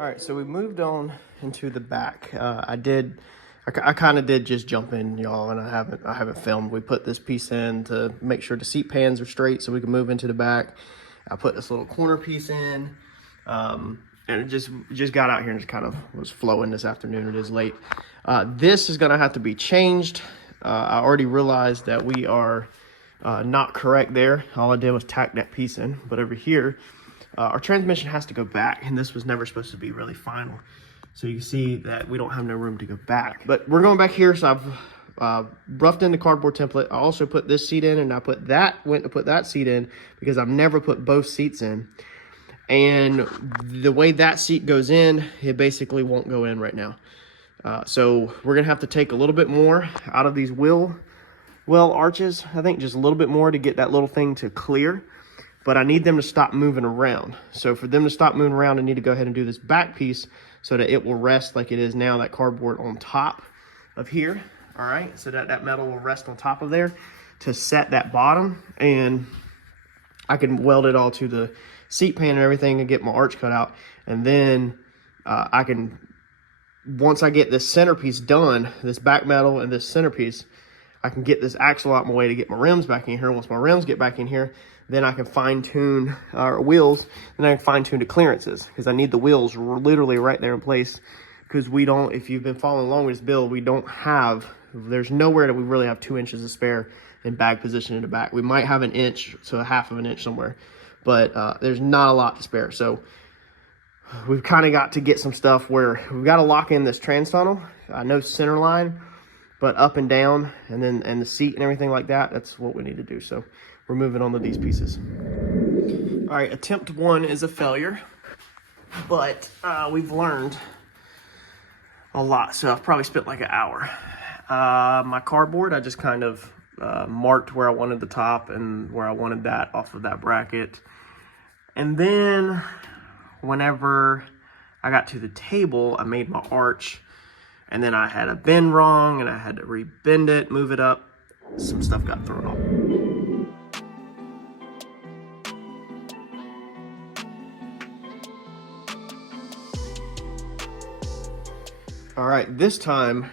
All right, so we moved on into the back. I kind of did just jump in, y'all, and I haven't filmed. We put this piece in to make sure the seat pans are straight so we can move into the back. I put this little corner piece in, and it just got out here and just kind of was flowing this afternoon. It is late. This is gonna have to be changed. I already realized that we are not correct there. All I did was tack that piece in, but over here, our transmission has to go back, and this was never supposed to be really final. So you can see that we don't have no room to go back. But we're going back here, so I've roughed in the cardboard template. I also put this seat in, and went to put that seat in because I've never put both seats in. And the way that seat goes in, it basically won't go in right now. So we're gonna have to take a little bit more out of these wheel arches. I think just a little bit more to get that little thing to clear. But I need them to stop moving around. So for them to stop moving around, I need to go ahead and do this back piece so that it will rest like it is now, that cardboard on top of here. All right, so that metal will rest on top of there to set that bottom, and I can weld it all to the seat pan and everything and get my arch cut out. And then I can, once I get this centerpiece done, this back metal and this centerpiece, I can get this axle out my way to get my rims back in here. Once my rims get back in here, then I can fine tune our wheels, and I can fine tune the clearances because I need the wheels literally right there in place. Because we don't, if you've been following along with this build, there's nowhere that we really have 2 inches of spare in bag position in the back. We might have an inch to a half of an inch somewhere, but there's not a lot to spare. So we've kind of got to get some stuff where we've got to lock in this trans tunnel. I know center line, but up and down, and the seat and everything like that, that's what we need to do. So we're moving on to these pieces. All right, attempt 1 is a failure, but we've learned a lot. So I've probably spent like an hour. My cardboard, I just kind of marked where I wanted the top and where I wanted that off of that bracket. And then whenever I got to the table, I made my arch, and then I had a bend wrong, and I had to re-bend it, move it up. Some stuff got thrown off. All right, this time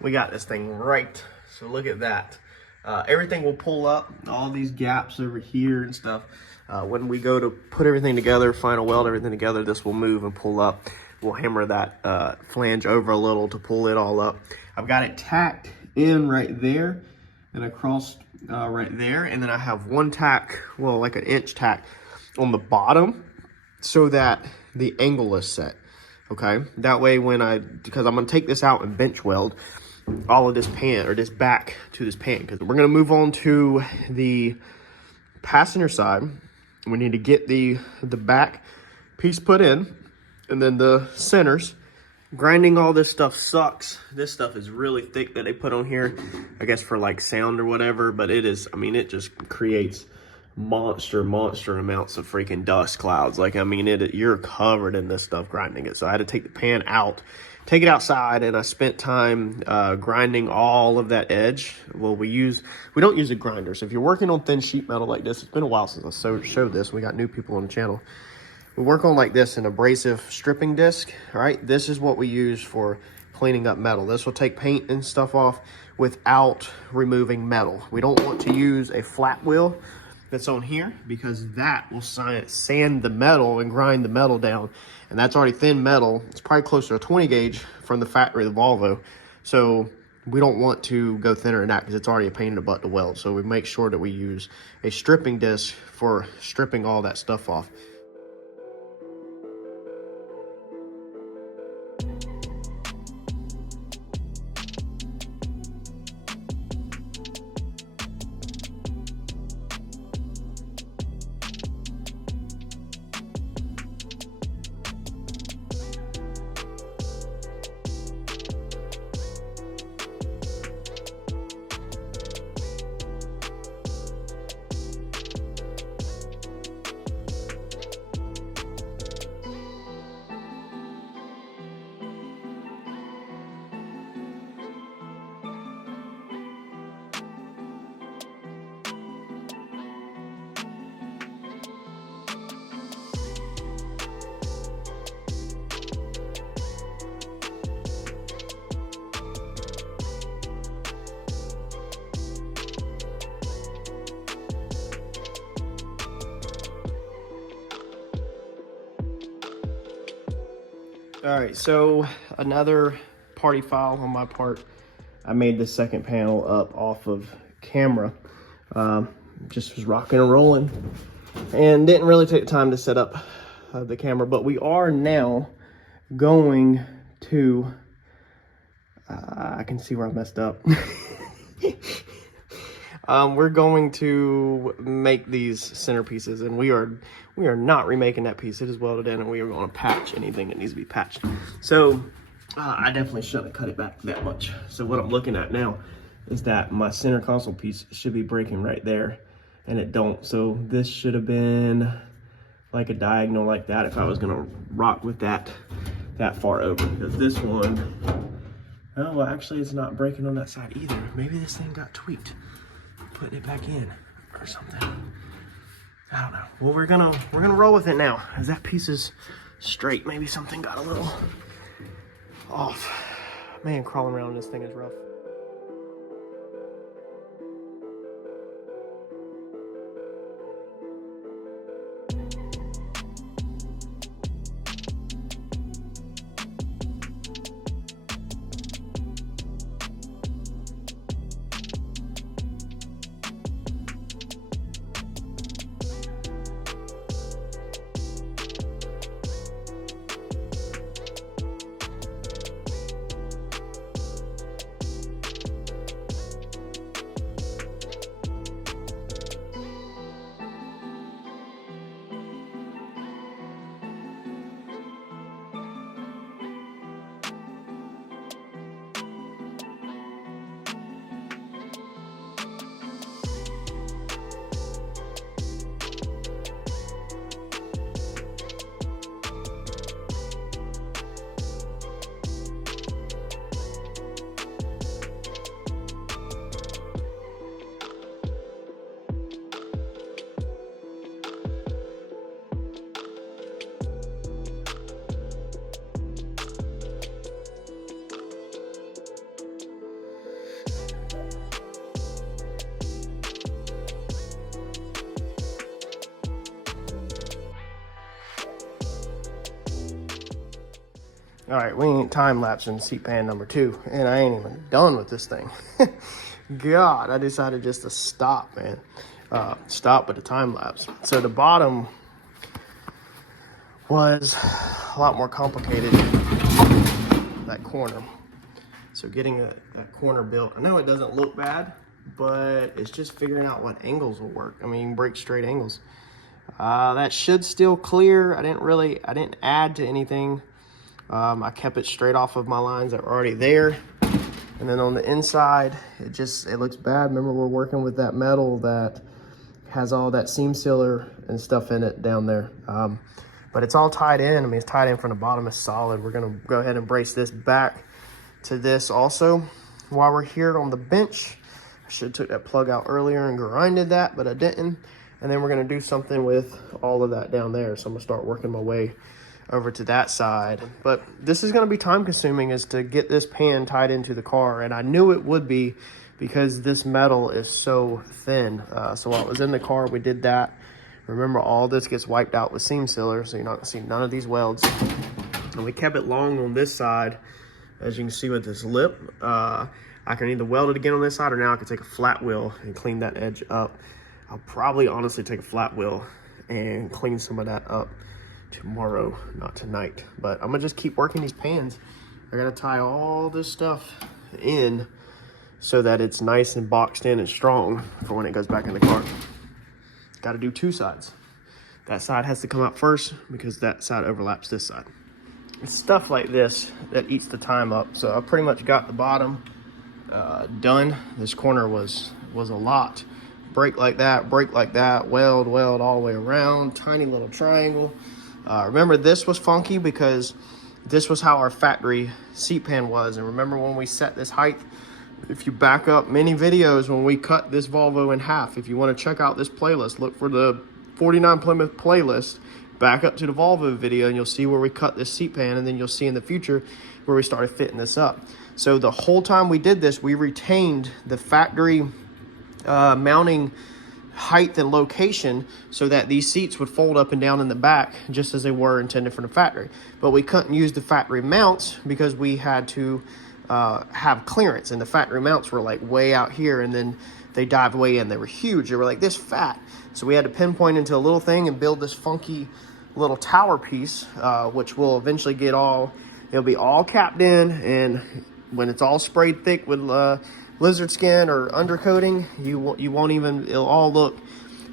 we got this thing right. So look at that. Everything will pull up, all these gaps over here and stuff. When we go to put everything together, final weld everything together, this will move and pull up. We'll hammer that flange over a little to pull it all up. I've got it tacked in right there and across right there. And then I have one tack, well, like an inch tack on the bottom so that the angle is set. Okay, that way because I'm gonna take this out and bench weld all of this pan, or this back to this pan, because we're gonna move on to the passenger side. We need to get the back piece put in, and then the centers. Grinding all this stuff sucks. This stuff is really thick that they put on here, I guess for like sound or whatever, but it is, I mean, it just creates monster amounts of freaking dust clouds. Like, I mean, you're covered in this stuff grinding it. So I had to take the pan out, take it outside, and I spent time grinding all of that edge. Well, we don't use a grinder. So if you're working on thin sheet metal like this, it's been a while since I showed this. We got new people on the channel. We work on like this, an abrasive stripping disc. All right, this is what we use for cleaning up metal. This will take paint and stuff off without removing metal. We don't want to use a flat wheel that's on here, because that will sand the metal and grind the metal down, and that's already thin metal. It's probably closer to 20 gauge from the factory, the Volvo. So we don't want to go thinner than that because it's already a pain in the butt to weld. So we make sure that we use a stripping disc for stripping all that stuff off. All right, so another party foul on my part. I made the second panel up off of camera. Just was rocking and rolling and didn't really take time to set up the camera, but we are now going to, I can see where I messed up. We're going to make these centerpieces, and we are not remaking that piece. It is welded in, and we are going to patch anything that needs to be patched. So I definitely shouldn't have cut it back that much. So what I'm looking at now is that my center console piece should be breaking right there, and it don't. So this should have been like a diagonal like that if I was gonna rock with that far over, because this one, oh, well, actually it's not breaking on that side either. Maybe this thing got tweaked, putting it back in or something. I don't know. Well, we're gonna roll with it now, as that piece is straight. Maybe something got a little off. Man, crawling around this thing is rough. All right, we ain't time-lapsing seat pan number 2, and I ain't even done with this thing. God, I decided just to stop, man. Stop with the time-lapse. So the bottom was a lot more complicated, that corner. So getting that corner built, I know it doesn't look bad, but it's just figuring out what angles will work. I mean, you can break straight angles. That should still clear. I didn't add to anything. I kept it straight off of my lines that were already there. And then on the inside, it looks bad. Remember, we're working with that metal that has all that seam sealer and stuff in it down there. But it's all tied in. I mean, it's tied in from the bottom, it's solid. We're gonna go ahead and brace this back to this also. While we're here on the bench, I should have took that plug out earlier and grinded that, but I didn't. And then we're gonna do something with all of that down there. So I'm gonna start working my way over to that side. But this is going to be time consuming, is to get this pan tied into the car, and I knew it would be because this metal is so thin. So while it was in the car, we did that. Remember, all this gets wiped out with seam sealer, so you're not going to see none of these welds. And we kept it long on this side, as you can see with this lip. I can either weld it again on this side, or now I can take a flat wheel and clean that edge up. I'll probably honestly take a flat wheel and clean some of that up tomorrow, not tonight. But I'm gonna just keep working these pans. I gotta tie all this stuff in so that it's nice and boxed in and strong for when it goes back in the car. Gotta do 2 sides. That side has to come out first because that side overlaps this side. It's stuff like this that eats the time up. So I pretty much got the bottom done. This corner was a lot. Break like that, weld all the way around, tiny little triangle. Remember, this was funky because this was how our factory seat pan was. And remember when we set this height, if you back up many videos when we cut this Volvo in half, if you want to check out this playlist, look for the 49 Plymouth playlist, back up to the Volvo video, and you'll see where we cut this seat pan, and then you'll see in the future where we started fitting this up. So the whole time we did this, we retained the factory mounting height and location so that these seats would fold up and down in the back just as they were intended for the factory. But we couldn't use the factory mounts because we had to have clearance, and the factory mounts were like way out here, and then they dived way in. They were huge. They were like this fat. So we had to pinpoint into a little thing and build this funky little tower piece, which will eventually get it'll be all capped in, and when it's all sprayed thick with lizard skin or undercoating, you won't even, it'll all look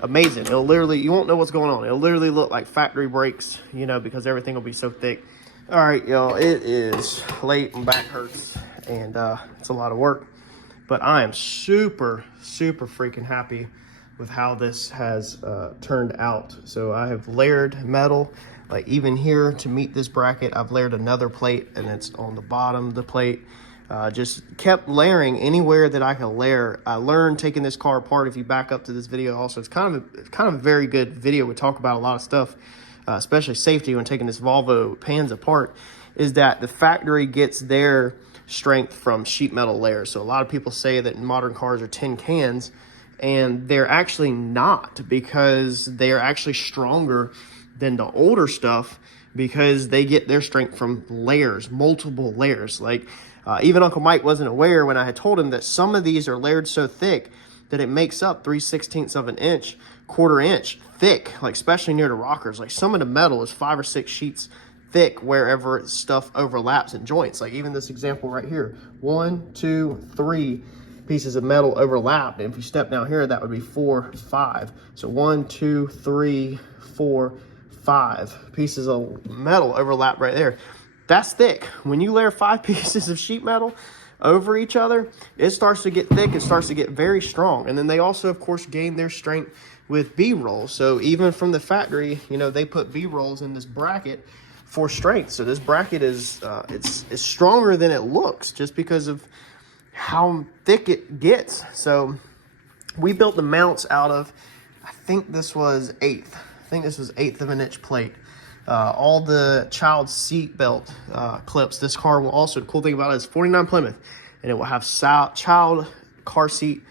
amazing. It'll literally, you won't know what's going on. It'll literally look like factory brakes, you know, because everything will be so thick. All right, y'all, it is late and back hurts, and it's a lot of work, but I am super freaking happy with how this has turned out. So I have layered metal, like even here to meet this bracket, I've layered another plate, and it's on the bottom of the plate. Just kept layering anywhere that I could layer. I learned taking this car apart. If you back up to this video also, it's kind of a very good video. We talk about a lot of stuff, especially safety when taking this Volvo pans apart, is that the factory gets their strength from sheet metal layers. So a lot of people say that modern cars are tin cans, and they're actually not, because they're actually stronger than the older stuff because they get their strength from layers, multiple layers. Like even Uncle Mike wasn't aware when I had told him that some of these are layered so thick that it makes up 3/16 of an inch, quarter inch thick, like especially near the rockers. Like some of the metal is 5 or 6 sheets thick wherever stuff overlaps in joints. Like even this example right here, 1, 2, 3 pieces of metal overlapped. And if you step down here, that would be 4, 5. So 1, 2, 3, 4, 5 pieces of metal overlap right there. That's thick. When you layer 5 pieces of sheet metal over each other, it starts to get thick. It starts to get very strong. And then they also, of course, gain their strength with B-rolls. So even from the factory, you know, they put B-rolls in this bracket for strength. So this bracket is it's stronger than it looks just because of how thick it gets. So we built the mounts out of, I think this was 1/8. I think this was 1/8 of an inch plate. All the child seat belt clips. This car will also, the cool thing about it is 49 Plymouth, and it will have child car seat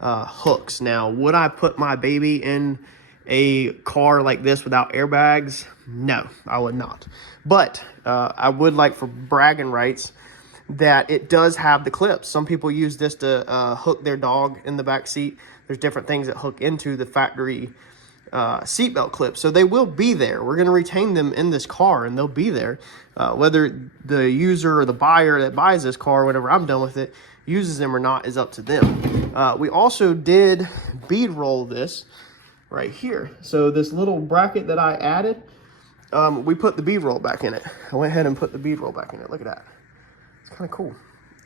hooks. Now, would I put my baby in a car like this without airbags? No, I would not. But I would like, for bragging rights, that it does have the clips. Some people use this to hook their dog in the back seat. There's different things that hook into the factory seatbelt clips, so they will be there. We're going to retain them in this car, and they'll be there. Whether the user or the buyer that buys this car, whenever I'm done with it, uses them or not is up to them. We also did bead roll this right here. So this little bracket that I added, we put the bead roll back in it. I went ahead and put the bead roll back in it. Look at that. It's kind of cool.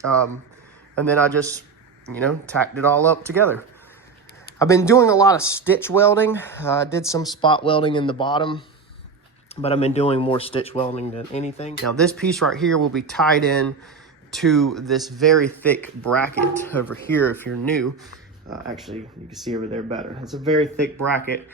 And then I just, you know, tacked it all up together. I've been doing a lot of stitch welding. I did some spot welding in the bottom, but I've been doing more stitch welding than anything. Now this piece right here will be tied in to this very thick bracket over here if you're new. Actually, you can see over there better. It's a very thick bracket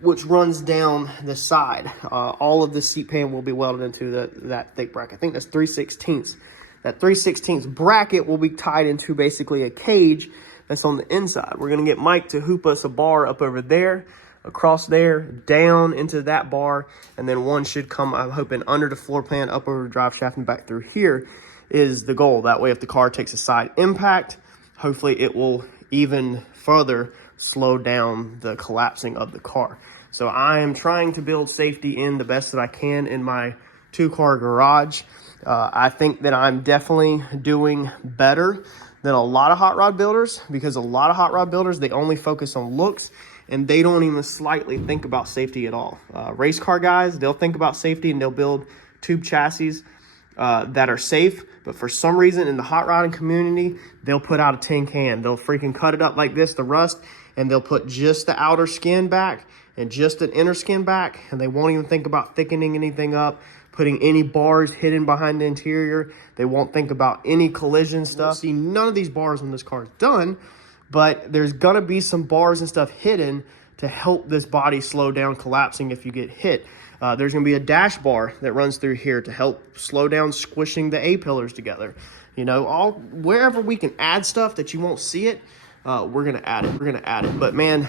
which runs down the side. All of the seat pan will be welded into that thick bracket. I think that's 3/16. That 3/16 bracket will be tied into basically a cage that's on the inside. We're gonna get Mike to hoop us a bar up over there, across there, down into that bar, and then one should come, I'm hoping, under the floor pan, up over the drive shaft and back through here is the goal. That way, if the car takes a side impact, hopefully it will even further slow down the collapsing of the car. So I am trying to build safety in the best that I can in my 2-car garage. I think that I'm definitely doing better than a lot of hot rod builders, because a lot of hot rod builders, they only focus on looks and they don't even slightly think about safety at all. Race car guys, they'll think about safety and they'll build tube chassis that are safe, but for some reason in the hot rodding community, they'll put out a tin can. They'll freaking cut it up like this, the rust, and they'll put just the outer skin back and just an inner skin back, and they won't even think about thickening anything up, putting any bars hidden behind the interior. They won't think about any collision stuff. See, none of these bars when this car is done, but there's gonna be some bars and stuff hidden to help this body slow down collapsing if you get hit. There's gonna be a dash bar that runs through here to help slow down squishing the A-pillars together. You know, wherever we can add stuff that you won't see it, we're gonna add it. But man,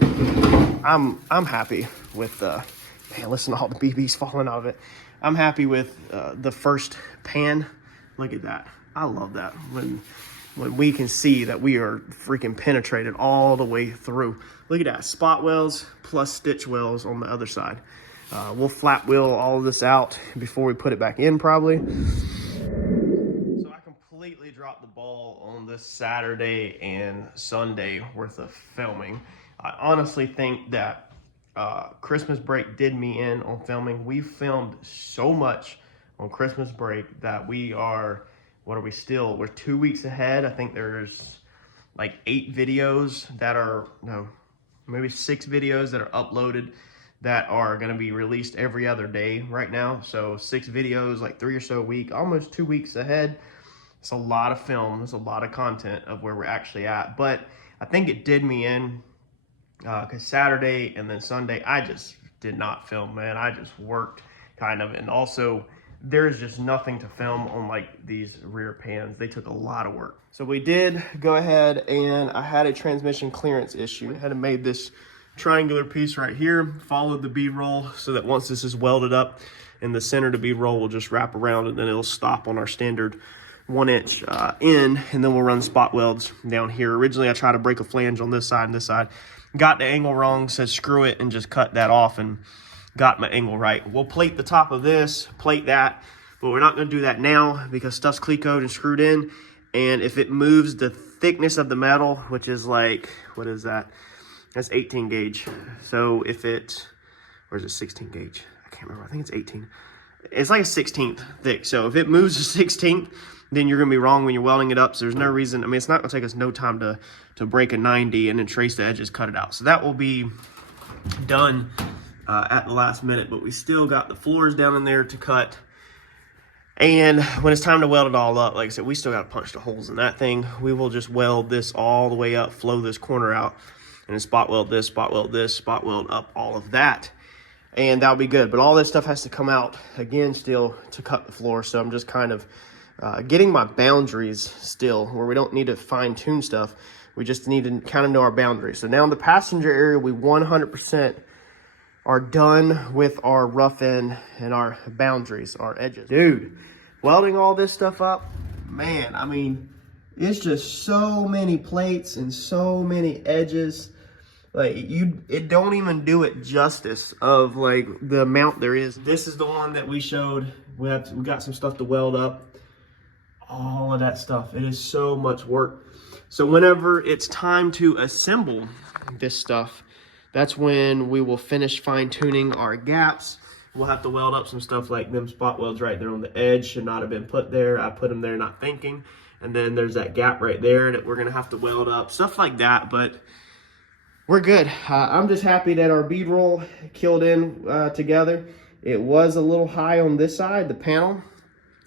I'm happy with man, listen to all the BBs falling out of it. I'm happy with the first pan. Look at that. I love that when we can see that we are freaking penetrated all the way through. Look at that, spot welds plus stitch welds on the other side. We'll flat wheel all of this out before we put it back in probably. So I completely dropped the ball on this Saturday and Sunday worth of filming. I honestly think that Christmas break did me in on filming. We filmed so much on Christmas break that we are, what are we still? We're 2 weeks ahead. I think there's like 8 videos that are, no, maybe 6 videos that are uploaded that are going to be released every other day right now. So 6 videos, like 3 or so a week, almost 2 weeks ahead. It's a lot of film. It's a lot of content of where we're actually at. But I think it did me in because Saturday and then Sunday, I just did not film, man. I just worked kind of. And also, there's just nothing to film on like these rear pans. They took a lot of work. So we did go ahead and I had a transmission clearance issue. I had made this triangular piece right here, followed the bead roll so that once this is welded up in the center, the bead roll will just wrap around and then it'll stop on our standard 1-inch end, and then we'll run spot welds down here. Originally, I tried to break a flange on this side and this side. Got the angle wrong, said screw it, and just cut that off and got my angle right. We'll plate the top of this, plate that, but we're not going to do that now because stuff's clecoed and screwed in, and if it moves the thickness of the metal, which is like, what is that? That's 18 gauge. So if it, or is it 16 gauge? I can't remember. I think it's 18. It's like a 16th thick. So if it moves a 16th, then you're going to be wrong when you're welding it up. So there's no reason. I mean, it's not going to take us no time to break a 90 and then trace the edges, cut it out. So that will be done at the last minute. But we still got the floors down in there to cut. And when it's time to weld it all up, like I said, we still got to punch the holes in that thing. We will just weld this all the way up, flow this corner out, and then spot weld this, spot weld this, spot weld up all of that. And that'll be good. But all this stuff has to come out again still to cut the floor. So I'm just kind of getting my boundaries still, where we don't need to fine tune stuff. We just need to kind of know our boundaries. So now in the passenger area, we 100% are done with our rough end and our boundaries, our edges. Dude, welding all this stuff up, man, I mean, it's just so many plates and so many edges. Like it don't even do it justice of like the amount there is. This is the one that we showed. We got some stuff to weld up. All of that stuff. It is so much work. So whenever it's time to assemble this stuff, that's when we will finish fine tuning our gaps. We'll have to weld up some stuff like them spot welds right there on the edge. Should not have been put there. I put them there not thinking. And then there's that gap right there that we're going to have to weld up. Stuff like that. But we're good. I'm just happy that our bead roll killed in together. It was a little high on this side, the panel.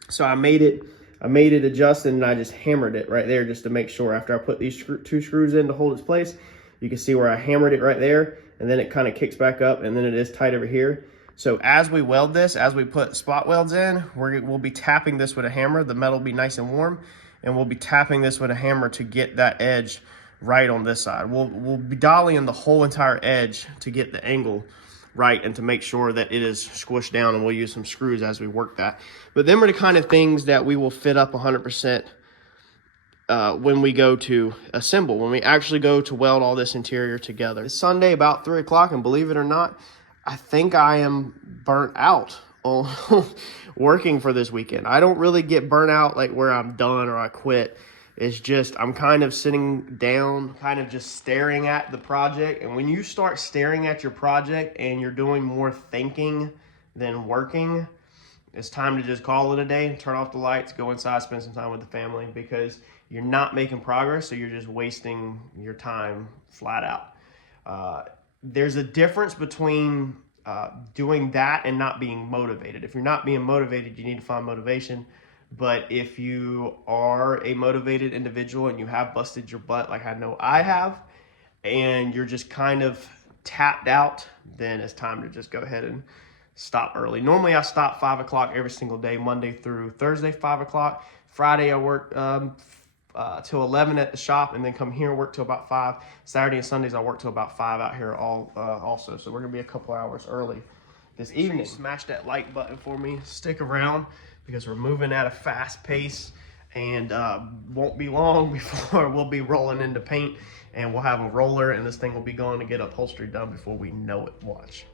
So I made it adjust, and I just hammered it right there just to make sure. After I put these 2 screws in to hold its place, you can see where I hammered it right there, and then it kind of kicks back up, and then it is tight over here. So as we weld this, as we put spot welds in, we'll be tapping this with a hammer. The metal will be nice and warm, and we'll be tapping this with a hammer to get that edge right on this side. We'll be dollying the whole entire edge to get the angle right and to make sure that it is squished down, and we'll use some screws as we work that. But them are the kind of things that we will fit up 100% when we go to assemble, when we actually go to weld all this interior together. It's Sunday about 3 o'clock, and believe it or not, I think I am burnt out on working for this weekend. I don't really get burnt out like where I'm done or I quit. It's just I'm kind of sitting down, kind of just staring at the project. And when you start staring at your project and you're doing more thinking than working, it's time to just call it a day, turn off the lights, go inside, spend some time with the family, because you're not making progress, so you're just wasting your time flat out. There's a difference between doing that and not being motivated. If you're not being motivated, you need to find motivation. But if you are a motivated individual and you have busted your butt like I know I have, and you're just kind of tapped out, then it's time to just go ahead and stop early. Normally I stop 5 o'clock every single day, Monday through Thursday, 5 o'clock. Friday I work till 11 at the shop, and then come here and work till about 5. Saturday and Sundays I work till about 5 out here also. So we're gonna be a couple hours early this evening. Smash that like button for me. Stick around because we're moving at a fast pace, and won't be long before we'll be rolling into paint, and we'll have a roller, and this thing will be going to get upholstery done before we know it. Watch.